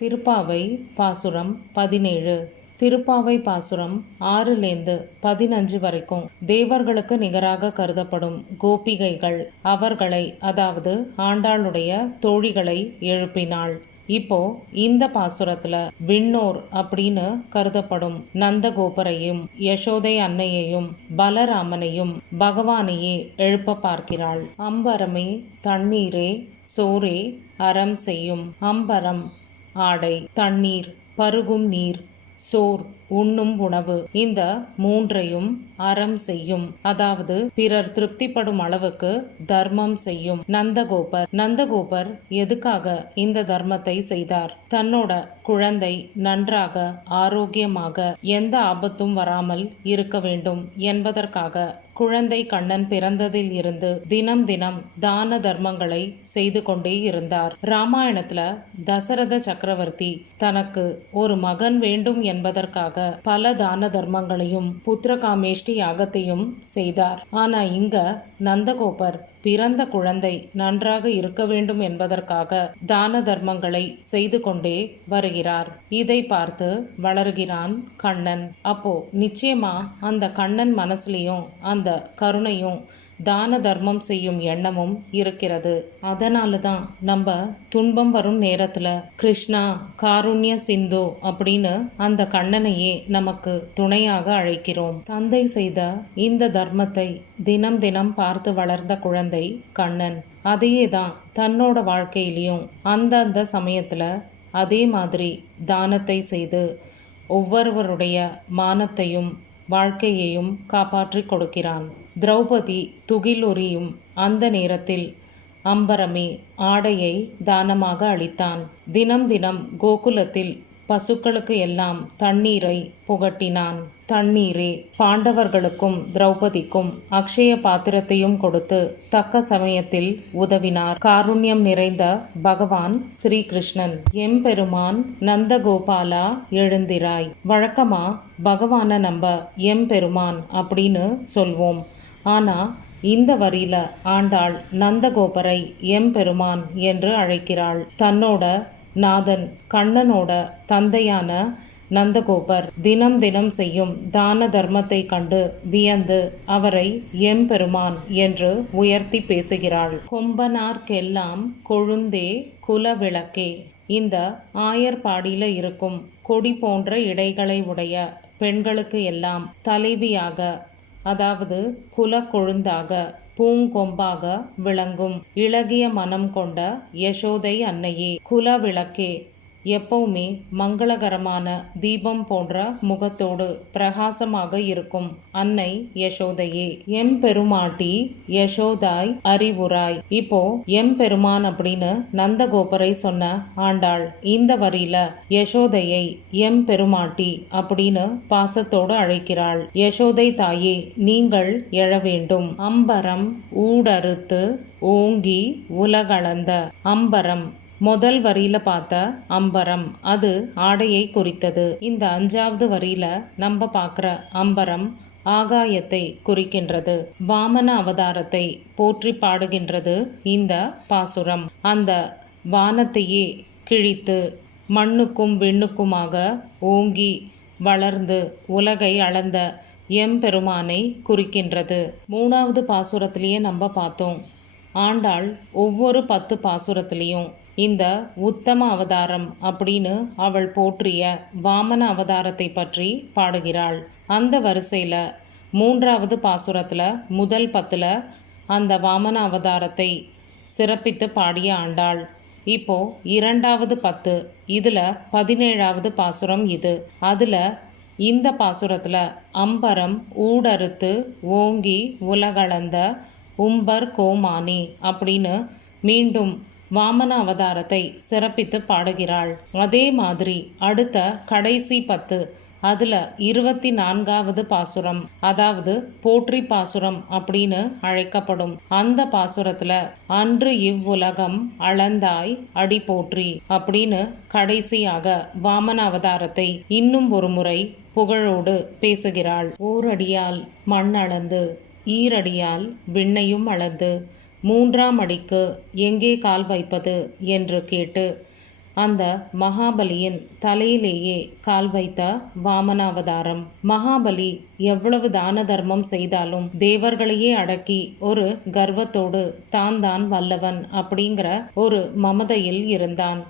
திருப்பாவை பாசுரம் 17. திருப்பாவை பாசுரம் 6லேந்து 15 வரைக்கும் தேவர்களுக்கு நிகராக கருதப்படும் கோபிகைகள் அவர்களை, அதாவது ஆண்டாளுடைய தோழிகளை எழுப்பினாள். இப்போ இந்த பாசுரத்துல விண்ணோர் அப்படின்னு கருதப்படும் நந்தகோபரையும் யசோதை அன்னையையும் பலராமனையும் பகவானையே எழுப்ப பார்க்கிறாள். அம்பரமே தண்ணீரே சோரே அறம் செய்யும். அம்பரம் ஆடை, தண்ணீர் பருகும் நீர், சோர் உண்ணும் உணவு, இந்த மூன்றையும் அறம் செய்யும், அதாவது பிறர் திருப்திப்படும் அளவுக்கு தர்மம் செய்யும். நந்தகோபர் எதுக்காக இந்த தர்மத்தை செய்தார்? தன்னோட குழந்தை நன்றாக ஆரோக்கியமாக எந்த ஆபத்தும் வராமல் இருக்க வேண்டும் என்பதற்காக குழந்தை கண்ணன் பிறந்ததில் இருந்து தினம் தினம் தான தர்மங்களை செய்து கொண்டே இருந்தார். ராமாயணத்துல தசரத சக்கரவர்த்தி தனக்கு ஒரு மகன் வேண்டும் என்பதற்காக பல தான தர்மங்களையும் புத்திரகாமேஷ்டி யாகத்தையும் செய்தார். ஆனா இங்க நந்தகோபர் பிறந்த குழந்தை நன்றாக இருக்க வேண்டும் என்பதற்காக தான தர்மங்களை செய்து கொண்டே வருகிறார். இதை பார்த்து வளர்கிறான் கண்ணன். அப்போ நிச்சயமா அந்த கண்ணன் மனசுலையும் அந்த கருணையும் தான தர்மம் செய்யும் எண்ணமும் இருக்கிறது. அதனால தான் நம்ம துன்பம் வரும் நேரத்தில் கிருஷ்ணா காருண்ய சிந்து அப்படின்னு அந்த கண்ணனையே நமக்கு துணையாக அழைக்கிறோம். தந்தை செய்த இந்த தர்மத்தை தினம் தினம் பார்த்து வளர்ந்த குழந்தை கண்ணன். அதையே தான் தன்னோட வாழ்க்கையிலையும் அந்தந்த சமயத்தில் அதே மாதிரி தானத்தை செய்து ஒவ்வொருவருடைய மானத்தையும் வாழ்க்கையையும் காப்பாற்றி கொடுக்கிறான். திரௌபதி துகிலுரியும் அந்த நேரத்தில் அம்பரமே ஆடையை தானமாக அளித்தான். தினம் தினம் கோகுலத்தில் பசுக்களுக்கு எல்லாம் தண்ணீரை புகட்டினான். தண்ணீரே பாண்டவர்களுக்கும் திரௌபதிக்கும் அக்ஷய பாத்திரத்தையும் கொடுத்து தக்க சமயத்தில் உதவினார். காருண்யம் நிறைந்த பகவான் ஸ்ரீகிருஷ்ணன். எம்பெருமான் நந்தகோபாலா எழுந்திராய். வழக்கமா பகவான நம்ம எம்பெருமான் அப்படின்னு சொல்வோம். ஆனா இந்த வரியில ஆண்டாள் நந்தகோபரை எம்பெருமான் என்று அழைக்கிறாள். தன்னோட நாதன் கண்ணனோட தந்தையான நந்தகோபர் தினம் தினம் செய்யும் தான தர்மத்தை கண்டு வியந்து அவரை எம்பெருமான் என்று உயர்த்தி பேசுகிறாள். கொம்பனார்க்கெல்லாம் கொழுந்தே குலவிளக்கே. இந்த ஆயர்பாடியில இருக்கும் கொடி போன்ற இடைகளை உடைய பெண்களுக்கு எல்லாம் தலைவியாக, அதாவது குல கொழுந்தாக பூங்கொம்பாக விளங்கும் இளகிய மனம் கொண்ட யசோதை அன்னையே. குல விளக்கே, எப்பவுமே மங்களகரமான தீபம் போன்ற முகத்தோடு பிரகாசமாக இருக்கும் அன்னை யசோதையே. எம்பெருமாட்டி யசோதாய் அறிவுராய். இப்போ எம்பெருமான் அப்படின்னு நந்தகோபரை சொன்ன ஆண்டாள் இந்த வரியில யசோதையை எம்பெருமாட்டி அப்படின்னு பாசத்தோடு அழைக்கிறாள். யசோதை தாயே, நீங்கள் எழ வேண்டும். அம்பரம் ஊடறுத்து ஓங்கி உலகளந்த. அம்பரம் முதல் வரியில பார்த்த அம்பரம் அது ஆடையை குறித்தது. இந்த 5வது வரியில நம்ம பார்க்குற அம்பரம் ஆகாயத்தை குறிக்கின்றது. வாமன அவதாரத்தை போற்றி பாடுகின்றது இந்த பாசுரம். அந்த வானத்தையே கிழித்து மண்ணுக்கும் விண்ணுக்குமாக ஓங்கி வளர்ந்து உலகை அளந்த எம்பெருமானை குறிக்கின்றது. 3வது பாசுரத்திலேயே நம்ம பார்த்தோம். ஆண்டாள் ஒவ்வொரு 10 பாசுரத்திலையும் இந்த உத்தம அவதாரம் அப்படின்னு அவள் போற்றிய வாமன அவதாரத்தை பற்றி பாடுகிறாள். அந்த வரிசையில் 3வது பாசுரத்தில் முதல் 10ல் அந்த வாமன அவதாரத்தை சிறப்பித்து பாடிய ஆண்டாள். இப்போ 2வது 10 இதில் 17வது பாசுரம் இது. அதில் இந்த பாசுரத்தில் அம்பரம் ஊடறுத்து ஓங்கி உலகளந்த உம்பர் கோமானி அப்படின்னு மீண்டும் வாமன அவதாரத்தை சிறப்பித்து பாடுகிறாள். அதே மாதிரி அடுத்த கடைசி 10 அதில் 24வது பாசுரம், அதாவது போற்றி பாசுரம் அப்படின்னு அழைக்கப்படும் அந்த பாசுரத்தில் அன்று இவ்வுலகம் அளந்தாய் அடி போற்றி அப்படின்னு கடைசியாக வாமன அவதாரத்தை இன்னும் ஒரு முறை புகழோடு பேசுகிறாள். ஓரடியால் மண் அளந்து ஈரடியால் விண்ணையும் அளந்து 3ஆம் அடிக்கு எங்கே கால் வைப்பது என்று கேட்டு அந்த மகாபலியின் தலையிலேயே கால் வைத்த வாமனாவதாரம். மகாபலி எவ்வளவு தான தர்மம் செய்தாலும் தேவர்களையே அடக்கி ஒரு கர்வத்தோடு தான் வல்லவன் அப்படிங்கிற ஒரு மமதையில் இருந்தான்.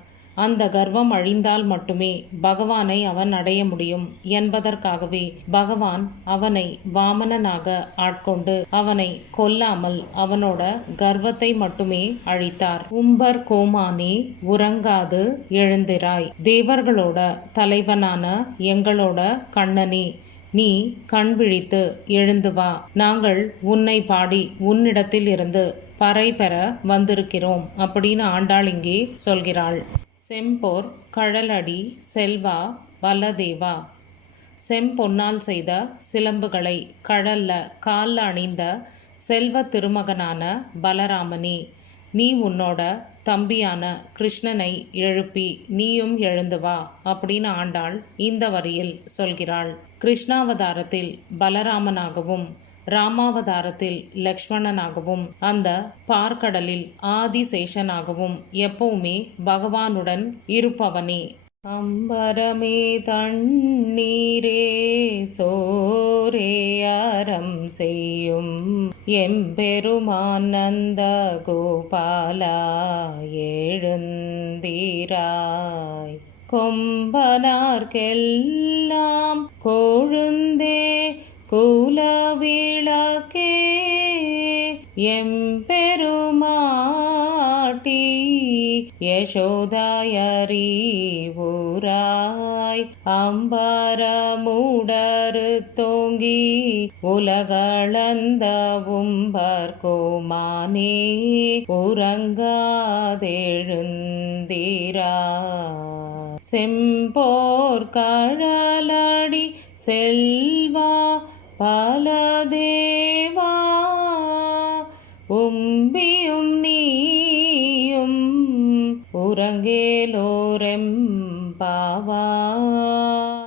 அந்த கர்வம் அழிந்தால் மட்டுமே பகவானை அவன் அடைய முடியும் என்பதற்காகவே பகவான் அவனை வாமனனாக ஆட்கொண்டு அவனை கொல்லாமல் அவனோட கர்வத்தை மட்டுமே அழித்தார். உம்பர் கோமானே, உறங்காது எழுந்திராய். தேவர்களோட தலைவனான எங்களோட கண்ணனே, நீ கண் விழித்து எழுந்து வா. நாங்கள் உன்னை பாடி உன்னிடத்தில் இருந்து பறை பெற வந்திருக்கிறோம் அப்படின்னு ஆண்டாள் இங்கே சொல்கிறாள். செம்போர் கழலடி செல்வா பலதேவா. செம்பொன்னால் செய்த சிலம்புகளை கழல்ல காலில் அணிந்த செல்வ திருமகனான பலராமனே, நீ உன்னோட தம்பியான கிருஷ்ணனை எழுப்பி நீயும் எழுந்து வா அப்படின்னு ஆண்டாள் இந்த வரியில் சொல்கிறாள். கிருஷ்ணாவதாரத்தில் பலராமனாகவும் ராமாவதாரத்தில் லக்ஷ்மணனாகவும் அந்த பார்க்கடலில் ஆதிசேஷனாகவும் எப்பவுமே பகவானுடன் இருப்பவனே. அம்பரமே தண்ணீரே சோரே அறம் செய்யும் எம்பெருமான் நந்த கோபாலா எழுந்தீராய். கொம்பனார்க்கெல்லாம் கொழுந்தே குலவிளக்கே எம்பெருமாட்டி யசோதாயறிவுராய். அம்பரமுடரு தோங்கி உலகளந்த உம்பர் கோமானே, உறங்காதெழுந்தீராய். செம்போர் கழலடி செல்வா பலதேவா. உம்பியும் நீயும் உறங்கேலோரெம்பாவாய்.